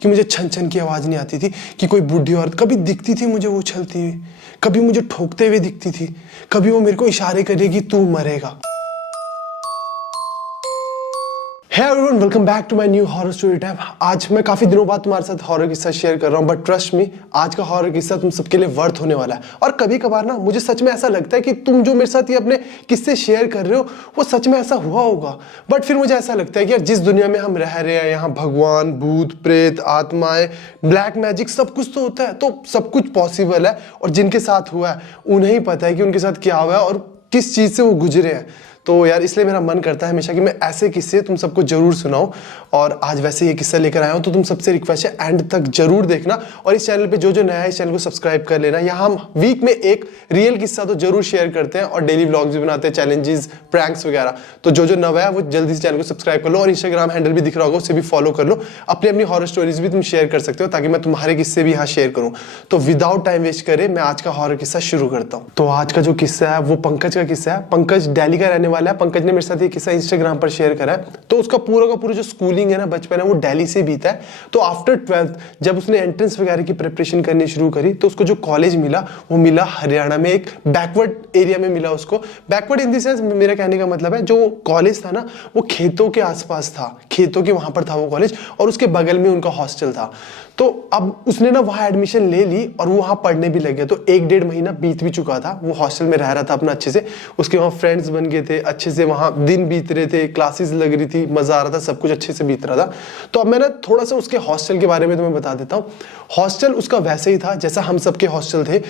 कि मुझे छन छन की आवाज़ नहीं आती थी, कि कोई बूढ़ी औरत कभी दिखती थी मुझे वो उछलती हुई, कभी मुझे ठोकते हुए दिखती थी, कभी वो मेरे को इशारे करेगी तू मरेगा। Hey everyone, welcome back to my new horror story time। आज मैं काफी दिनों बाद तुम्हारे साथ हॉरर किस्सा शेयर कर रहा हूँ, बट ट्रस्ट मी, आज का हॉरर किस्सा तुम सबके लिए वर्थ होने वाला है। और कभी कभार ना मुझे सच में ऐसा लगता है कि तुम जो मेरे साथ ये अपने किस्से शेयर कर रहे हो वो सच में ऐसा हुआ होगा। बट फिर मुझे ऐसा लगता है कि यार जिस दुनिया में हम रह रहे हैं, यहाँ भगवान, भूत, प्रेत, आत्माएं, ब्लैक मैजिक सब कुछ तो होता है, तो सब कुछ पॉसिबल है। और जिनके साथ हुआ है उन्हें ही पता है कि उनके साथ क्या हुआ है और किस चीज़ से वो गुजरे हैं। तो यार इसलिए मेरा मन करता है हमेशा कि मैं ऐसे किस्से तुम सबको जरूर सुनाऊं। और आज वैसे ये किस्सा लेकर आया हूं, तो तुम सबसे रिक्वेस्ट है एंड तक जरूर देखना। और इस चैनल पे जो जो नया है इस चैनल को सब्सक्राइब कर लेना। यहाँ हम वीक में एक रियल किस्सा तो जरूर शेयर करते हैं और डेली व्लॉग्स भी बनाते हैं, चैलेंजेस, प्रैंक्स वगैरह। तो जो जो नया है वो जल्दी से चैनल को सब्सक्राइब कर लो और इंस्टाग्राम हैंडल भी दिख रहा होगा, उसे भी फॉलो कर लो। अपनी अपनी हॉरर स्टोरीज भी तुम शेयर कर सकते हो ताकि मैं तुम्हारे किस्से भी यहाँ शेयर करूँ। तो विदाउट टाइम वेस्ट करे मैं आज का हॉरर किस्सा शुरू करता हूँ। तो आज का जो किस्सा है वो पंकज का किस्सा है। पंकज दिल्ली का रहने वाला है। पंकज ने मेरे साथ ये किस्सा इंस्टाग्राम पर शेयर करा है। तो उसका पूरा का पूरा जो स्कूलिंग है ना, बचपन है, वो दिल्ली से बीता है। तो आफ्टर 12th जब उसने एंट्रेंस वगैरह की प्रिपरेशन करनी शुरू करी तो उसको जो कॉलेज मिला वो मिला हरियाणा में, एक बैकवर्ड एरिया में मिला उसको। बैकवर्ड इन द सेंस, मेरा कहने का मतलब है जो कॉलेज था ना वो खेतों के आसपास था, खेतों के वहां पर था वो कॉलेज, और उसके बगल में उनका हॉस्टल था। तो अब उसने ना वहां एडमिशन ले ली और वो वहां पढ़ने भी लग गया। तो 1-1.5 महीना बीत भी चुका था, वो हॉस्टल में रह रहा था अपना अच्छे से। उसके वहां फ्रेंड्स बन गए थे, अच्छे से वहां दिन बीत रहे थे, क्लासेस लग रही थी, मजा आ रहा था, सब कुछ अच्छे से बीत रहा था। तो अब मैं ना थोड़ा सा उसके हॉस्टल के बारे में तुम्हें बता देता हूँ। हॉस्टल उसका वैसे ही था जैसा हम सबके हॉस्टल थे।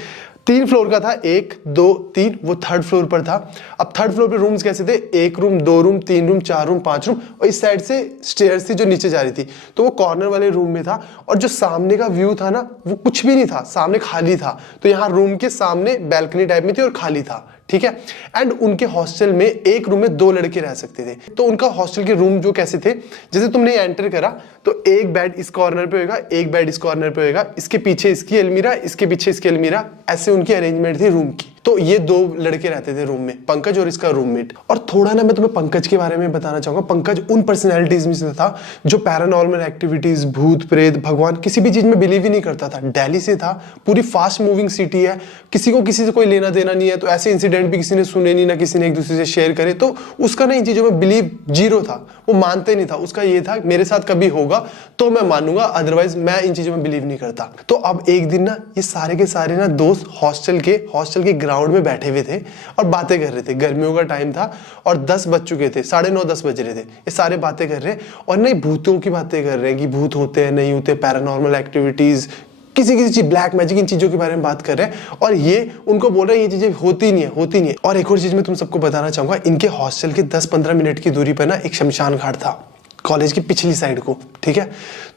3 फ्लोर का था, 1, 2, 3, वो 3rd फ्लोर पर था। अब 3rd फ्लोर पे रूम्स कैसे थे? 1 room, 2 room, 3 room, 4 room, 5 room, और इस साइड से स्टेयर्स थी जो नीचे जा रही थी। तो वो कॉर्नर वाले रूम में था और जो सामने का व्यू था ना वो कुछ भी नहीं था, सामने खाली था। तो यहाँ रूम के सामने बैल्कनी टाइप में थी और खाली था, ठीक है। एंड उनके हॉस्टल में एक रूम में 2 लड़के रह सकते थे। तो उनका हॉस्टल के रूम जो कैसे थे, जैसे तुमने एंटर करा तो एक बेड इस कॉर्नर पे होगा, एक बेड इस कॉर्नर पे होगा, इसके पीछे इसकी अलमीरा, इसके पीछे इसकी अलमीरा, ऐसे उनकी अरेंजमेंट थी रूम की। तो ये 2 लड़के रहते थे रूम में, पंकज और इसका रूममेट। और थोड़ा ना मैं तुम्हें पंकज के बारे में बताना चाहूंगा। पंकज उन पर्सनैलिटीज में से था जो पैरानॉर्मल एक्टिविटीज, भूत प्रेत, भगवान, किसी भी चीज में बिलीव ही नहीं करता था। दिल्ली से था, पूरी फास्ट मूविंग सिटी है, किसी को किसी से कोई लेना देना नहीं है। तो ऐसे इंसिडेंट भी किसी ने सुने नहीं, ना किसी ने एक दूसरे से शेयर करे। तो उसका ना इन चीजों में बिलीव जीरो था, वो मानते नहीं था। उसका ये था मेरे साथ कभी होगा तो मैं मानूंगा, अदरवाइज मैं इन चीजों में बिलीव नहीं करता। तो अब एक दिन ना ये सारे के सारे ना दोस्त हॉस्टल के ग्राउंड में बैठे हुए थे और बातें कर रहे थे। गर्मियों का टाइम था और 10 बज चुके थे, 9:30-10 बज रहे थे। ये सारे बातें कर रहे हैं और नहीं भूतों की बातें कर रहे हैं कि भूत होते हैं नहीं होते, पैरानॉर्मल एक्टिविटीज, किसी किसी चीज, ब्लैक मैजिक, इन चीजों के बारे में बात कर रहे हैं। और ये उनको बोल रहे हैं ये चीजें होती नहीं है, होती नहीं है। और एक और चीज मैं तुम सबको बताना चाहूंगा, इनके हॉस्टल के 10-15 मिनट की दूरी पर ना एक शमशान घाट था, कॉलेज की पिछली साइड को, ठीक है।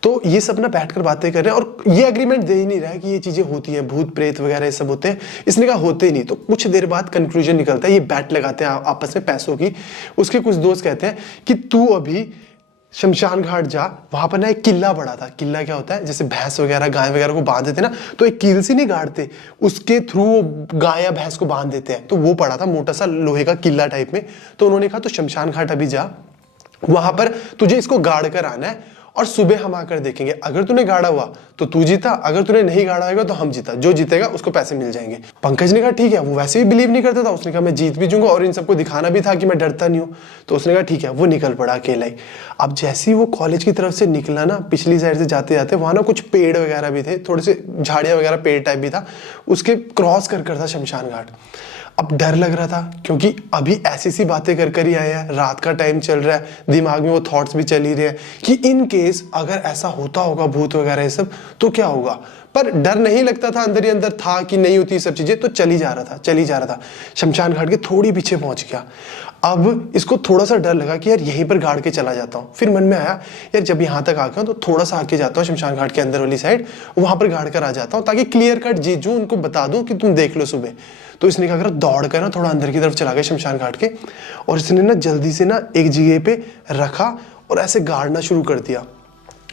तो ये सब ना बैठकर बातें कर रहे हैं और ये एग्रीमेंट दे ही नहीं रहा है कि ये चीजें होती हैं, भूत प्रेत वगैरह ये सब होते हैं। इसने कहा होते ही नहीं। तो कुछ देर बाद कंक्लूजन निकलता है, ये बैट लगाते हैं आपस में पैसों की। उसके कुछ दोस्त कहते हैं कि तू अभी शमशान घाट जा, वहां पर ना एक किला पड़ा था। किला क्या होता है, जैसे भैंस वगैरह, गाय वगैरह को बांध देते ना, तो एक कील से नहीं गाड़ते, उसके थ्रू गाय या भैंस को बांध देते हैं। तो वो पड़ा था मोटा सा लोहे का किला टाइप में। तो उन्होंने कहा तो शमशान घाट अभी जा, वहां पर तुझे इसको गाड़ कर आना है और सुबह हम आकर देखेंगे। अगर तूने गाड़ा हुआ तो तू जीता, अगर तूने नहीं गाड़ा होगा तो हम जीता, जो जीतेगा उसको पैसे मिल जाएंगे। पंकज ने कहा ठीक है, वो वैसे भी बिलीव नहीं करता था। उसने कहा मैं जीत भी जाऊंगा और इन सबको दिखाना भी था कि मैं डरता नहीं हूं। तो उसने कहा ठीक है, वो निकल पड़ा अकेला ही। अब जैसे ही वो कॉलेज की तरफ से निकला ना, पिछली साइड से जाते जाते वहां ना कुछ पेड़ वगैरह भी थे, थोड़े से झाड़ियां वगैरह, पेड़ टाइप भी था, उसके क्रॉस कर था शमशान घाट। अब डर लग रहा था क्योंकि अभी ऐसी सी बातें कर ही आए हैं, रात का टाइम चल रहा है, दिमाग में वो थॉट्स भी चल ही रहे हैं कि इन केस अगर ऐसा होता होगा भूत वगैरह ये सब तो क्या होगा। पर डर नहीं लगता था, अंदर ही अंदर था कि नहीं होती सब चीजें। तो चल ही जा रहा था। शमशान घाट के थोड़ी पीछे पहुंच गया। अब इसको थोड़ा सा डर लगा कि यार यहीं पर गाड़ के चला जाता हूँ। फिर मन में आया यार जब यहाँ तक आ गया तो थोड़ा सा आके जाता हूँ शमशान घाट के अंदर वाली साइड, वहां पर गाड़ कर आ जाता हूँ ताकि क्लियर कट जीत जाऊं, उनको बता दूं कि तुम देख लो सुबह। तो इसने क्या करा, दौड़ कर ना थोड़ा अंदर की तरफ चला गया शमशान घाट के, और इसने ना जल्दी से ना एक जगह पे रखा और ऐसे गाड़ना शुरू कर दिया।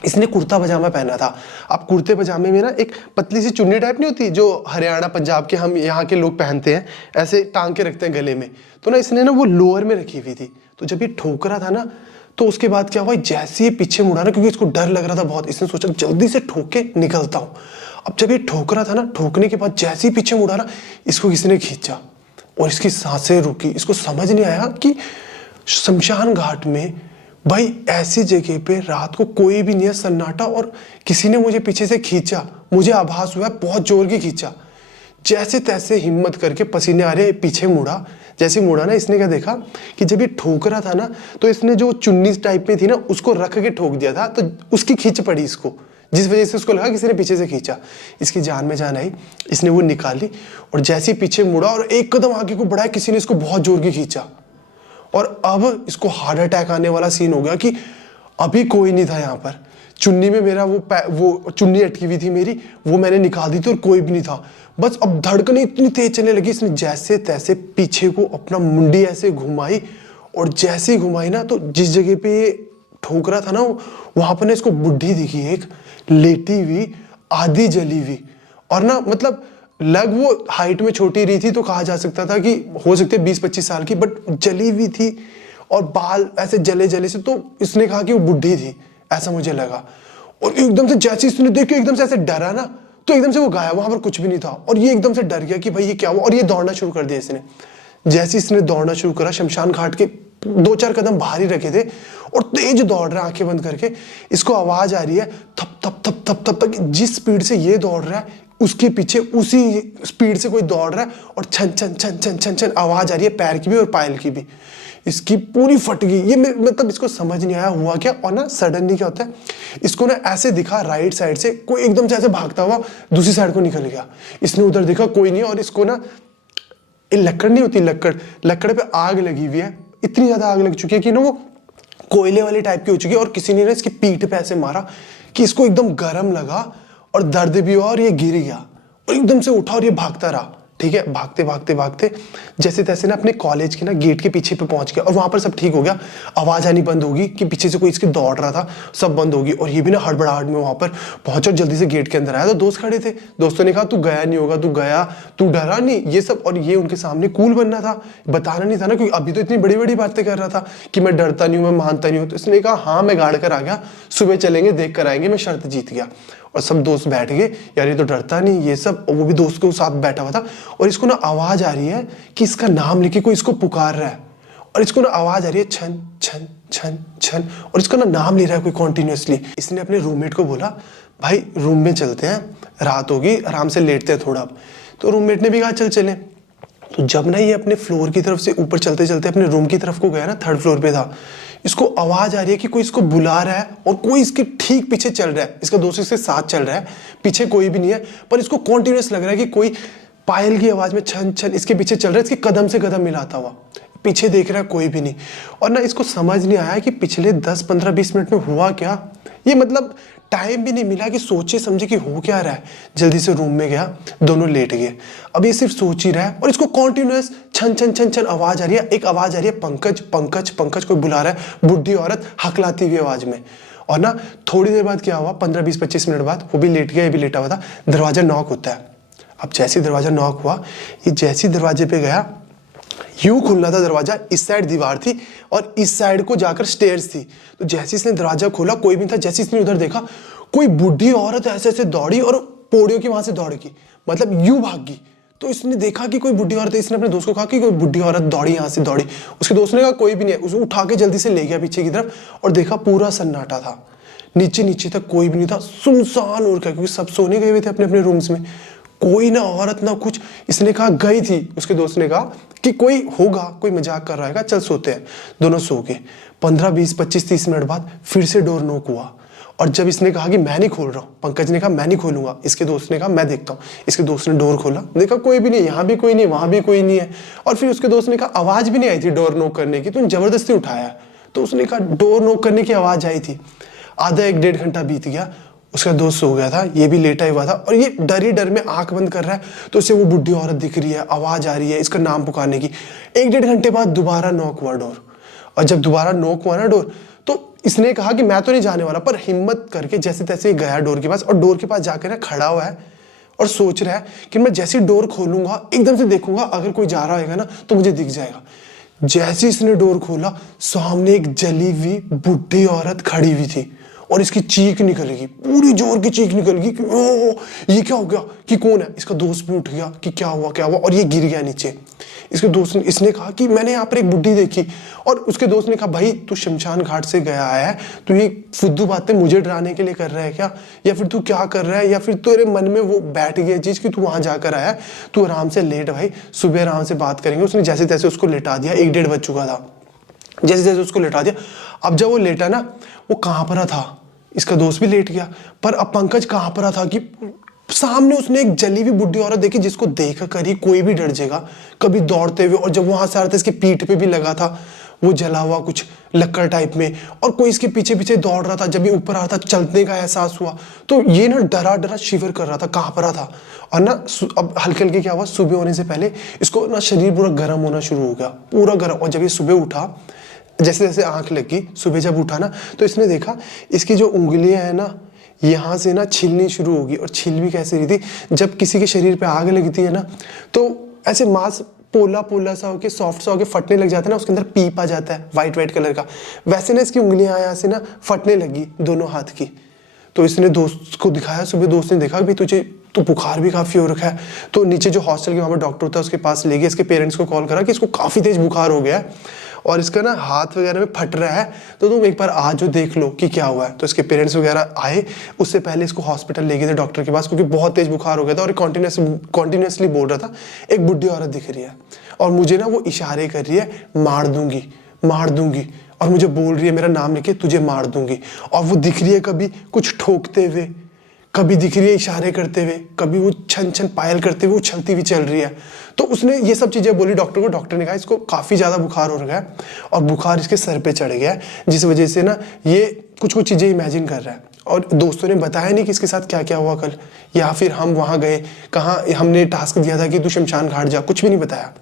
इसने कुर्ता पजामा पहना था। अब कुर्ते पजामे में ना एक पतली सी चुन्नी टाइप नहीं होती जो हरियाणा पंजाब के हम यहाँ के लोग पहनते हैं, ऐसे टांग के रखते हैं गले में। तो ना इसने ना वो लोअर में रखी हुई थी। तो जब ये ठोक रहा था ना तो उसके बाद क्या हुआ, जैसे ही पीछे मुड़ा ना, क्योंकि इसको डर लग रहा था बहुत, इसने सोचा जल्दी से ठोक के निकलता हूँ। अब जब ये ठोक रहा था ना, ठोकने के बाद जैसे ही पीछे मुड़ा ना, इसको किसी ने खींचा और इसकी सांसें रुकी। इसको समझ नहीं आया कि शमशान घाट में भाई ऐसी जगह पे रात को कोई भी नहीं है, सन्नाटा, और किसी ने मुझे पीछे से खींचा। मुझे आभास हुआ बहुत जोर की खींचा। जैसे तैसे हिम्मत करके पसीने आ रहे पीछे मुड़ा। जैसे मुड़ा ना, इसने क्या देखा कि जब ये ठोक रहा था ना, तो इसने जो चुन्नी टाइप में थी ना, उसको रख के ठोक दिया था, तो उसकी खींच पड़ी इसको, जिस वजह से उसको लगा किसी ने पीछे से खींचा। इसकी जान में जान आई, इसने वो निकाली और जैसे ही पीछे मुड़ा और एक कदम आगे को बढ़ाया, किसी ने इसको बहुत जोर की खींचा। और अब इसको हार्ट अटैक आने वाला सीन हो गया कि अभी कोई नहीं था यहाँ पर। चुन्नी में मेरा वो चुन्नी अटकी हुई थी मेरी, वो मैंने निकाल दी थी और कोई भी नहीं था। बस अब धड़कनें इतनी तेज चलने लगी, इसने जैसे तैसे पीछे को अपना मुंडी ऐसे घुमाई, और जैसे ही घुमाई ना, तो जिस जगह पे ये ठोक रहा था ना, वहां पर ना इसको बुढ़ी दिखी, एक लेटी हुई, आधी जली हुई। और ना मतलब लग वो हाइट में छोटी रही थी, तो कहा जा सकता था कि हो सकते 20-25 साल की, बट जली हुई थी और बाल ऐसे जले जले से, तो इसने कहा कि वो बुढ़ी थी, ऐसा मुझे लगा। और एकदम से जैसे इसने देखा, एकदम से ऐसे डरा ना, तो एकदम से वो गायब, वहां पर कुछ भी नहीं था। और ये एकदम से डर गया कि भाई ये क्या हुआ, और ये दौड़ना शुरू कर दिया इसने। जैसे इसने दौड़ना शुरू करा, शमशान घाट के 2-4 कदम बाहर ही रखे थे, और तेज दौड़ रहा है आंखें बंद करके। इसको आवाज आ रही है थप थप थप थप थप तक। जिस स्पीड से ये दौड़ रहा है, उसके पीछे उसी स्पीड से कोई दौड़ रहा है, और छन छन छन छन छन छन आवाज आ रही है, पैर की भी और पायल की भी। इसकी पूरी फट गई। ये मतलब इसको समझ नहीं आया हुआ क्या। और ना सडनली क्या होता है, इसको ना ऐसे दिखा राइट साइड से कोई एकदम से ऐसे भागता हुआ दूसरी साइड को निकल गया। इसने उधर देखा कोई नहीं, और इसको ना लकड़ नहीं होती, लकड़ पे आग लगी हुई है। इतनी ज्यादा आग लग चुकी है कि ना वो कोयले वाली टाइप की हो चुकी है। और किसी ने ना इसकी पीठ पे ऐसे मारा कि इसको एकदम गर्म लगा और दर्द भी हुआ, और ये गिर गया और एकदम से उठा और ये भागता रहा। ठीक है, भागते भागते भागते जैसे तैसे ना अपने कॉलेज के ना गेट के पीछे पे पहुंच गया, और वहां पर सब ठीक हो गया। आवाज आनी बंद होगी कि पीछे से कोई इसके दौड़ रहा था, सब बंद होगी। और ये भी ना हड़बड़ाहट में वहां पर पहुंचा और जल्दी से गेट के अंदर आया। तो दोस्त खड़े थे, दोस्तों ने कहा तू गया नहीं होगा, तू गया, तू डरा नहीं, ये सब। और ये उनके सामने कूल बनना था, बताना नहीं था ना, क्योंकि अभी तो इतनी बड़ी बड़ी बातें कर रहा था कि मैं डरता नहीं हूं, मैं मानता नहीं हूं। तो इसने कहा हाँ मैं गाड़ कर आ गया, सुबह चलेंगे, देख कर आएंगे, मैं शर्त जीत गया। और सब दोस्त बैठ गए, यार ये तो डरता नहीं, ये सब। और वो भी दोस्त के साथ बैठा हुआ था, और इसको ना आवाज आ रही है कि इसका नाम लेके कोई इसको पुकार रहा है। और इसको ना आवाज आ रही है छन छन छन छन, और इसका ना नाम ले रहा है कोई कॉन्टिन्यूसली। इसने अपने रूममेट को बोला भाई रूम में चलते हैं, रात होगी, आराम से लेटते हैं थोड़ा। तो रूममेट ने भी कहा चल चले। तो जब ना ये अपने फ्लोर की तरफ से ऊपर चलते चलते अपने रूम की तरफ को गया ना, 3rd फ्लोर पे था, इसको आवाज आ रही है कि कोई इसको बुला रहा है, और कोई इसके ठीक पीछे चल रहा है। इसका दोस्त इसके साथ चल रहा है, पीछे कोई भी नहीं है, पर इसको कॉन्टिन्यूस लग रहा है कि कोई पायल की आवाज में छन छन इसके पीछे चल रहा है, इसके कदम से कदम मिलाता हुआ। पीछे देख रहा है कोई भी नहीं। और ना इसको समझ नहीं आया कि पिछले 10-15-20 मिनट में हुआ क्या। ये मतलब टाइम भी नहीं मिला कि सोचे समझे कि हो क्या रहा है। जल्दी से रूम में गया, दोनों लेट गए। अब ये सिर्फ सोच ही रहा है, और इसको कॉन्टिन्यूस छन छन छन छन आवाज आ रही है। एक आवाज आ रही है पंकज पंकज पंकज, कोई बुला रहा है, बुढ़ी औरत हकलाती हुई आवाज में। और ना थोड़ी देर बाद क्या हुआ, 15-20-25 मिनट बाद, वो भी लेट गया, ये भी लेटा हुआ था, दरवाजा नॉक होता है। अब जैसे दरवाजा नॉक हुआ, ये जैसे दरवाजे पे गया, यूं खुलना था दरवाजा, इस साइड दीवार थी और इस साइड को जाकर स्टेयर्स थी। तो जैसे इसने दरवाजा खोला, कोई भी था। जैसे इसने उधर देखा, कोई बुढ़ी औरत ऐसे ऐसे दौड़ी और पौड़ियों की वहां से दौड़ेगी, मतलब यूं भागी। तो इसने देखा कि कोई बुढ़ी औरत है। इसने अपने दोस्त को कहा कि कोई बुढ़ी औरत दौड़ी, यहाँ से दौड़ी। उसके दोस्त ने कहा कोई भी नहीं है। उसे उठा के जल्दी से ले गया पीछे की तरफ, और देखा पूरा सन्नाटा था, नीचे नीचे तक कोई भी नहीं था, सुनसान और क्या, क्योंकि सब सोने गए हुए थे अपने अपने रूम्स में। कोई ना औरत ना कुछ। इसने कहा गई थी, उसके दोस्त ने कहा कि कोई होगा, कोई मजाक कर रहा है, चल सोते हैं। दोनों सो गए। 15-20-25-30 मिनट बाद फिर से डोर नॉक हुआ, और जब इसने कहा कि मैं नहीं खोल रहा हूँ, पंकज ने कहा मैं नहीं खोलूंगा, इसके दोस्त ने कहा मैं देखता हूँ। इसके दोस्त ने डोर खोला, देखा कोई भी नहीं, यहाँ भी कोई नहीं, वहां भी कोई नहीं है। और फिर उसके दोस्त ने कहा आवाज भी नहीं आई थी डोर नॉक करने की, तुमने जबरदस्ती उठाया। तो उसने कहा डोर नॉक करने की आवाज आई थी। आधा 1-1.5 घंटा बीत गया, उसका दोस्त सो गया था, ये भी लेटा हुआ था, और ये डर ही डर में आंख बंद कर रहा है। तो उसे वो बुढ़ी औरत दिख रही है, आवाज आ रही है इसका नाम पुकारने की। 1-1.5 घंटे बाद दोबारा नॉक हुआ डोर, और जब दोबारा नॉक हुआ ना डोर, तो इसने कहा कि मैं तो नहीं जाने वाला, पर हिम्मत करके जैसे तैसे गया डोर के पास, और डोर के पास जाकर ना खड़ा हुआ है और सोच रहा है कि मैं जैसे डोर खोलूंगा, एकदम से देखूंगा, अगर कोई जा रहा होगा ना तो मुझे दिख जाएगा। जैसे इसने डोर खोला, सामने एक जली हुई बुढ़ी औरत खड़ी हुई थी और इसकी चीख निकल गई, पूरी जोर की चीख निकल गई कि ओ ये क्या हो गया, कि कौन है। इसका दोस्त भी उठ गया कि क्या हुआ क्या हुआ, और ये गिर गया नीचे। इसके दोस्त ने इसने कहा कि मैंने यहाँ पर एक बुढ़ी देखी, और उसके दोस्त ने कहा भाई तू शमशान घाट से गया है, तू ये फुद्दू बातें मुझे डराने के लिए कर रहा है क्या, या फिर तू क्या कर रहा है, या फिर तेरे मन में वो बैठ गया चीज कि तू वहां जाकर आया। तू आराम से लेट भाई, सुबह आराम से बात करेंगे। उसने जैसे तैसे उसको लेटा दिया, 1-1:30 बज चुका था। जैसे जैसे उसको लेटा दिया, अब जब वो लेटा ना, वो कहाँ पर था, इसका दोस्त भी लेट गया, पर अब पंकज कहाँ पर था कि सामने उसने एक जली हुई बुढ़ी औरत देखी, जिसको देख कर ही कोई भी डर जाएगा कभी दौड़ते हुए। और जब वहां से आ रहा था, इसके पीठ पे भी लगा था वो जला हुआ कुछ लक्कड़ टाइप में, और कोई इसके पीछे पीछे दौड़ रहा था। जब ये ऊपर आ रहा था, चलने का एहसास हुआ, तो ये ना डरा डरा शिवर कर रहा था, कहाँ पर था। और ना अब हल्के हल्के क्या हुआ, सुबह होने से पहले इसको ना शरीर पूरा गर्म होना शुरू हो गया, पूरा गर्म। और जब ये सुबह उठा, जैसे जैसे आंख लगी, सुबह जब उठा ना, तो इसने देखा इसकी जो उंगलियां है ना, यहाँ से ना छिलनी शुरू होगी। और छिल भी कैसे रही थी, जब किसी के शरीर पे आग लगती है ना, तो ऐसे मांस पोला पोला सा होके, सॉफ्ट सा होके फटने लग जाता है ना, उसके अंदर पीप आ जाता है वाइट वाइट कलर का। वैसे ना इसकी उंगलियां यहाँ से ना फटने लगी, दोनों हाथ की। तो इसने दोस्त को दिखाया, सुबह दोस्त ने देखा भी तुझे तो बुखार भी काफी हो रखा है। तो नीचे जो हॉस्टल के वहां पर डॉक्टर होता है, उसके पास ले गया। इसके पेरेंट्स को कॉल करा कि इसको काफी तेज बुखार हो गया है और इसका ना हाथ वगैरह में फट रहा है, तो तुम एक बार आ जाओ, देख लो कि क्या हुआ है। तो इसके पेरेंट्स वगैरह आए। उससे पहले इसको हॉस्पिटल ले गए थे डॉक्टर के पास, क्योंकि बहुत तेज बुखार हो गया था और कॉन्टिन्यूसली बोल रहा था एक बुढ़ी औरत दिख रही है और मुझे ना वो इशारे कर रही है, मार दूंगी मार दूंगी, और मुझे बोल रही है मेरा नाम लेके तुझे मार दूंगी। और वो दिख रही है कभी कुछ ठोकते हुए, कभी दिख रही है इशारे करते हुए, कभी वो छन छन पायल करते हुए उछलती हुई चल रही है। तो उसने ये सब चीजें बोली डॉक्टर को। डॉक्टर ने कहा इसको काफी ज्यादा बुखार हो रहा है और बुखार इसके सर पे चढ़ गया है, जिस वजह से ना ये कुछ कुछ चीजें इमेजिन कर रहा है। और दोस्तों ने बताया नहीं कि इसके साथ क्या क्या हुआ कल, या फिर हम वहां गए, कहाँ हमने टास्क दिया था कि तू शमशान घाट जा, कुछ भी नहीं बताया।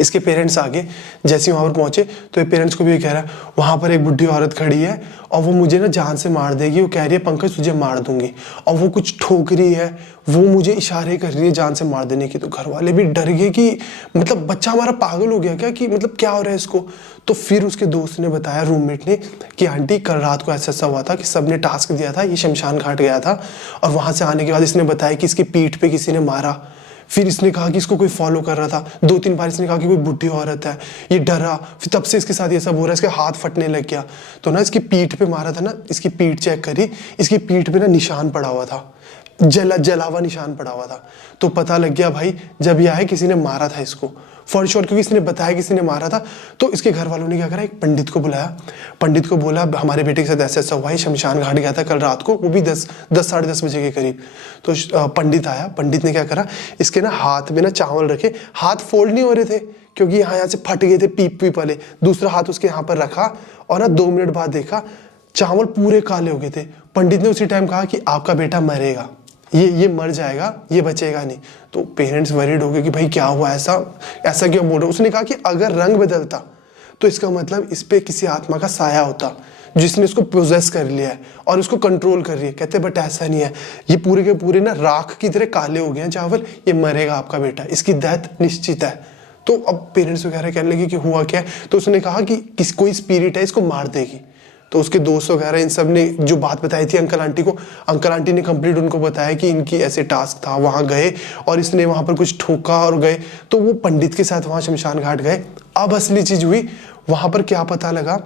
इसके पेरेंट्स आगे जैसे वहां पर पहुंचे, तो ये पेरेंट्स को भी ये कह रहा है वहां पर एक बुढ़ी औरत खड़ी है और वो मुझे ना जान से मार देगी। वो कह रही है पंकज तुझे मार दूंगी, और वो कुछ ठोक रही है, वो मुझे इशारे कर रही है जान से मार देने की। तो घर वाले भी डर गए कि मतलब बच्चा हमारा पागल हो गया क्या, कि मतलब क्या हो रहा है इसको। तो फिर उसके दोस्त ने बताया, रूममेट ने, कि आंटी कल रात को ऐसा ऐसा हुआ था कि सबने टास्क दिया था, ये शमशान घाट गया था और वहां से आने के बाद इसने बताया कि इसकी पीठ पे किसी ने मारा। फिर इसने कहा कि इसको कोई फॉलो कर रहा था, 2-3 बार इसने कहा कि कोई बुढ़ी औरत है। ये डरा, फिर तब से इसके साथ ये सब हो रहा है, इसके हाथ फटने लग गया। तो ना इसकी पीठ पे मारा था ना, इसकी पीठ चेक करी, इसकी पीठ पे ना निशान पड़ा हुआ था, जला हुआ निशान पड़ा हुआ था। तो पता लग गया भाई जब ये आए किसी ने मारा था इसको, फॉर श्योर, क्योंकि इसने बताया किसी ने मारा था। तो इसके घर वालों ने क्या करा, एक पंडित को बुलाया। पंडित को बोला हमारे बेटे के साथ ऐसा ऐसा हुआ है, शमशान घाट गया था कल रात को, वो भी 10 साढ़े 10 बजे के करीब। तो पंडित आया, पंडित ने क्या करा, इसके ना हाथ में ना चावल रखे, हाथ फोल्ड नहीं हो रहे थे क्योंकि यहाँ से फट गए थे पीप पीप वाले। दूसरा हाथ उसके यहाँ पर रखा और ना 2 मिनट बाद देखा चावल पूरे काले हो गए थे। पंडित ने उसी टाइम कहा कि आपका बेटा मरेगा, ये मर जाएगा, ये बचेगा नहीं। तो पेरेंट्स वरीड हो गए कि भाई क्या हुआ, ऐसा ऐसा क्यों बोल रहे हो। उसने कहा कि अगर रंग बदलता तो इसका मतलब इस पे किसी आत्मा का साया होता जिसने इसको पोजेस कर लिया है और उसको कंट्रोल कर रही है। कहते बट ऐसा नहीं है, ये पूरे के पूरे ना राख की तरह काले हो गए हैं चावल, ये मरेगा आपका बेटा, इसकी डेथ निश्चित है। तो अब पेरेंट्स वगैरह कहने लगे कि हुआ क्या है। तो उसने कहा कि कोई स्पिरिट है इसको मार देगी। तो उसके दोस्त वगैरह इन सब ने जो बात बताई थी अंकल आंटी को, अंकल आंटी ने कंप्लीट उनको बताया कि इनकी ऐसे टास्क था, वहां गए और इसने वहां पर कुछ ठोका और गए। तो वो पंडित के साथ वहां शमशान घाट गए। अब असली चीज हुई, वहां पर क्या पता लगा,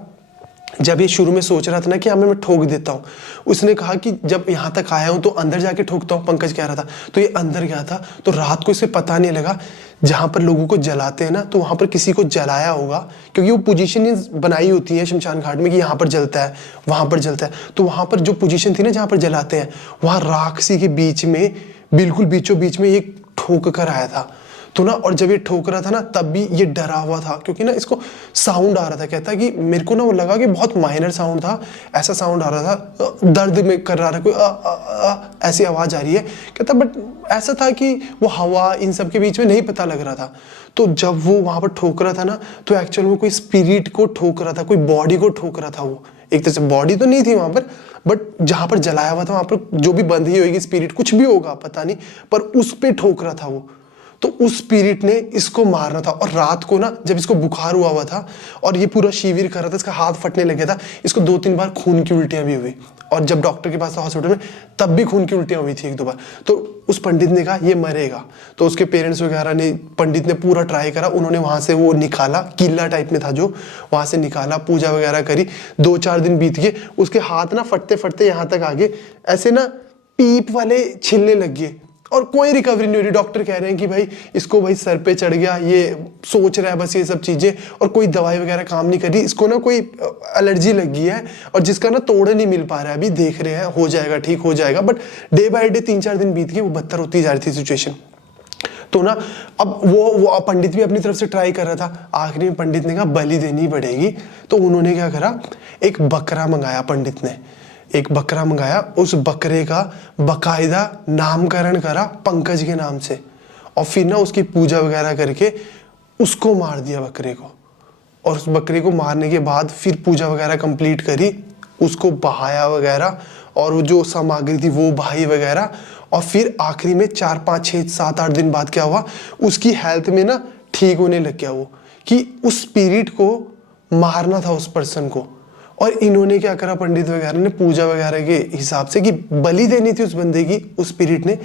जब ये शुरू में सोच रहा था ना कि हमें मैं ठोक देता हूँ, उसने कहा कि जब यहाँ तक आया हूँ तो अंदर जाके ठोकता हूँ, पंकज कह रहा था। तो ये अंदर गया था, तो रात को इसे पता नहीं लगा, जहां पर लोगों को जलाते हैं ना, तो वहां पर किसी को जलाया होगा, क्योंकि वो पोजीशन बनाई होती है शमशान घाट में कि यहाँ पर जलता है, वहां पर जलता है। तो वहां पर जो पोजीशन थी ना जहां पर जलाते हैं, वहां राक्षसी के बीच में, बिल्कुल बीचों बीच में एक ठोक कर आया था। तो ना, और जब ये ठोक रहा था ना, तब भी ये डरा हुआ था, क्योंकि ना इसको साउंड आ रहा था। कहता है कि मेरे को ना वो लगा कि बहुत माइनर साउंड था, ऐसा साउंड आ रहा था, दर्द में कर रहा था कोई, ऐसी आवाज आ रही है। कहता बट ऐसा था कि वो हवा इन सब के बीच में नहीं पता लग रहा था। तो जब वो वहां पर ठोक रहा था ना, तो एक्चुअल में कोई स्पिरिट को ठोक रहा था, कोई बॉडी को ठोक रहा था। वो एक तरह से बॉडी तो नहीं थी वहां पर, बट जहां पर जलाया हुआ था वहां पर जो भी बंधी होगी स्पिरिट, कुछ भी होगा पता नहीं, पर उस पे ठोक रहा था वो। तो उस स्पिरिट ने इसको मारना था। और रात को ना जब इसको बुखार हुआ था और ये पूरा शिविर कर रहा था, इसका हाथ फटने लग गया था, इसको 2-3 बार खून की उल्टियां भी हुई। और जब डॉक्टर के पास था हॉस्पिटल में, तब भी खून की उल्टियां हुई थी 1-2 बार। तो उस पंडित ने कहा ये मरेगा। तो उसके पेरेंट्स वगैरह ने, पंडित ने पूरा ट्राई करा, उन्होंने वहां से वो निकाला, किला टाइप में था जो, वहां से निकाला, पूजा वगैरह करी। 2-4 दिन बीत गए, उसके हाथ ना फटते फटते यहाँ तक आगे ऐसे ना पीप वाले छिलने लग गए और कोई रिकवरी नहीं हो रही। डॉक्टर कह रहे हैं कि भाई इसको भाई सर पे चढ़ गया, ये सोच रहा है बस ये सब चीजें, और कोई दवाई वगैरह काम नहीं कर रही, इसको ना कोई एलर्जी लगी है और जिसका ना तोड़ नहीं मिल पा रहा है। अभी देख रहे हैं हो जाएगा, ठीक हो जाएगा, बट डे बाय डे 3-4 दिन बीत गए, वो बदतर होती जा रही थी सिचुएशन। तो ना अब वो पंडित भी अपनी तरफ से ट्राई कर रहा था। आखिरी में पंडित ने कहा बलि देनी पड़ेगी। तो उन्होंने क्या करा, एक बकरा मंगाया, पंडित ने एक बकरा मंगाया, उस बकरे का बकायदा नामकरण करा पंकज के नाम से, और फिर ना उसकी पूजा वगैरह करके उसको मार दिया बकरे को। और उस बकरे को मारने के बाद फिर पूजा वगैरह कंप्लीट करी, उसको बहाया वगैरह, और वो जो सामग्री थी वो बहाई वगैरह। और फिर आखिरी में 4-5-6-7-8 दिन बाद क्या हुआ, उसकी हेल्थ में ना ठीक होने लग गया वो, कि उस स्पिरिट को मारना था उस पर्सन को। और इन्होंने क्या करा, पंडित वगैरह ने पूजा वगैरह के हिसाब से कि बलि देनी थी उस बंदे की, उस स्पिरिट ने,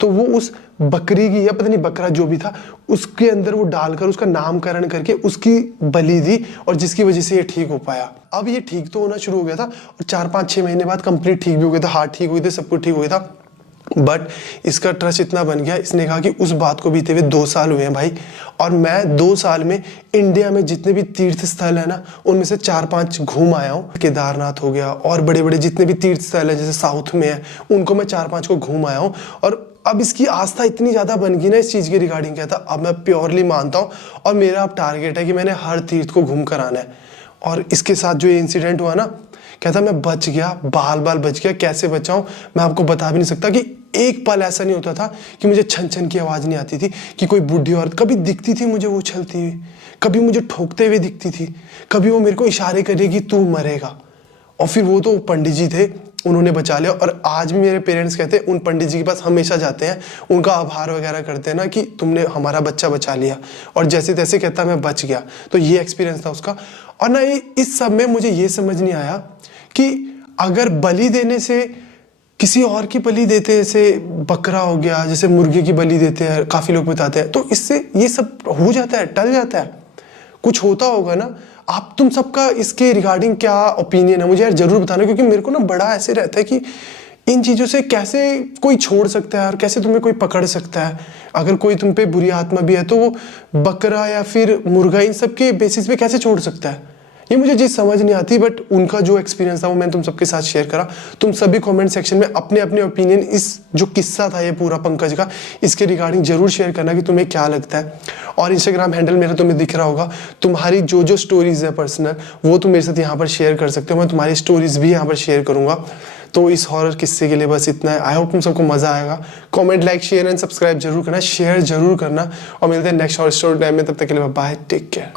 तो वो उस बकरी की या पता नहीं बकरा जो भी था उसके अंदर वो डालकर उसका नामकरण करके उसकी बलि दी, और जिसकी वजह से ये ठीक हो पाया। अब ये ठीक तो होना शुरू हो गया था और 4-5-6 महीने बाद कंप्लीट ठीक भी हो गया था, हार्ट ठीक हुए थे, सब कुछ ठीक हो गया था। बट इसका ट्रस्ट इतना बन गया, इसने कहा कि उस बात को बीते हुए 2 साल हुए हैं भाई, और मैं 2 साल में इंडिया में जितने भी तीर्थ स्थल है ना, उनमें से 4-5 घूम आया हूँ। केदारनाथ हो गया और बड़े बड़े जितने भी तीर्थ स्थल है जैसे साउथ में है, उनको मैं 4-5 को घूम आया हूँ। और अब इसकी आस्था इतनी ज़्यादा बन गई ना इस चीज़ के रिगार्डिंग, क्या था, अब मैं प्योरली मानता हूँ और मेरा अब टारगेट है कि मैंने हर तीर्थ को घूम कर आना है। और इसके साथ जो ये इंसिडेंट हुआ ना, कहता मैं बच गया, बाल बच गया। कैसे बचाऊं मैं आपको बता भी नहीं सकता। कि एक पल ऐसा नहीं होता था कि मुझे छन छन की आवाज़ नहीं आती थी, कि कोई बुढ़ी औरत कभी दिखती थी मुझे वो उछलती हुई, कभी मुझे ठोकते हुए दिखती थी, कभी वो मेरे को इशारे करेगी तू मरेगा। और फिर वो तो पंडित जी थे, उन्होंने बचा लिया। और आज भी मेरे पेरेंट्स कहते हैं उन पंडित जी के पास हमेशा जाते हैं, उनका आभार वगैरह करते हैं ना कि तुमने हमारा बच्चा बचा लिया। और जैसे तैसे कहता मैं बच गया। तो ये एक्सपीरियंस था उसका। और ना इस सब में मुझे ये समझ नहीं आया कि अगर बलि देने से, किसी और की बलि देते हैं, जैसे बकरा हो गया, जैसे मुर्गे की बलि देते हैं, काफ़ी लोग बताते हैं, तो इससे ये सब हो जाता है, टल जाता है, कुछ होता होगा ना। आप तुम सबका इसके रिगार्डिंग क्या ओपिनियन है, मुझे यार जरूर बताना, क्योंकि मेरे को ना बड़ा ऐसे रहता है कि इन चीज़ों से कैसे कोई छोड़ सकता है और कैसे तुम्हें कोई पकड़ सकता है। अगर कोई तुम पे बुरी आत्मा भी है तो वो बकरा या फिर मुर्गा इन सब के बेसिस पे कैसे छोड़ सकता है, ये मुझे चीज़ समझ नहीं आती। बट उनका जो एक्सपीरियंस था वो मैंने तुम सबके साथ शेयर करा। तुम सभी कमेंट सेक्शन में अपने अपने ओपिनियन, इस जो किस्सा था ये पूरा पंकज का, इसके रिगार्डिंग जरूर शेयर करना कि तुम्हें क्या लगता है। और इंस्टाग्राम हैंडल मेरा तुम्हें दिख रहा होगा, तुम्हारी जो जो स्टोरीज है पर्सनल, वो तुम मेरे साथ यहाँ पर शेयर कर सकते हो, मैं तुम्हारी स्टोरीज भी यहाँ पर शेयर करूँगा। तो इस हॉरर किस्से के लिए बस इतना है। आई होप तुम सबको मजा आएगा। Comment, like, share and subscribe जरूर करना, शेयर जरूर करना, और मिलते हैं नेक्स्ट हॉरर स्टोरी टाइम में। तब तक के लिए बाय, टेक केयर।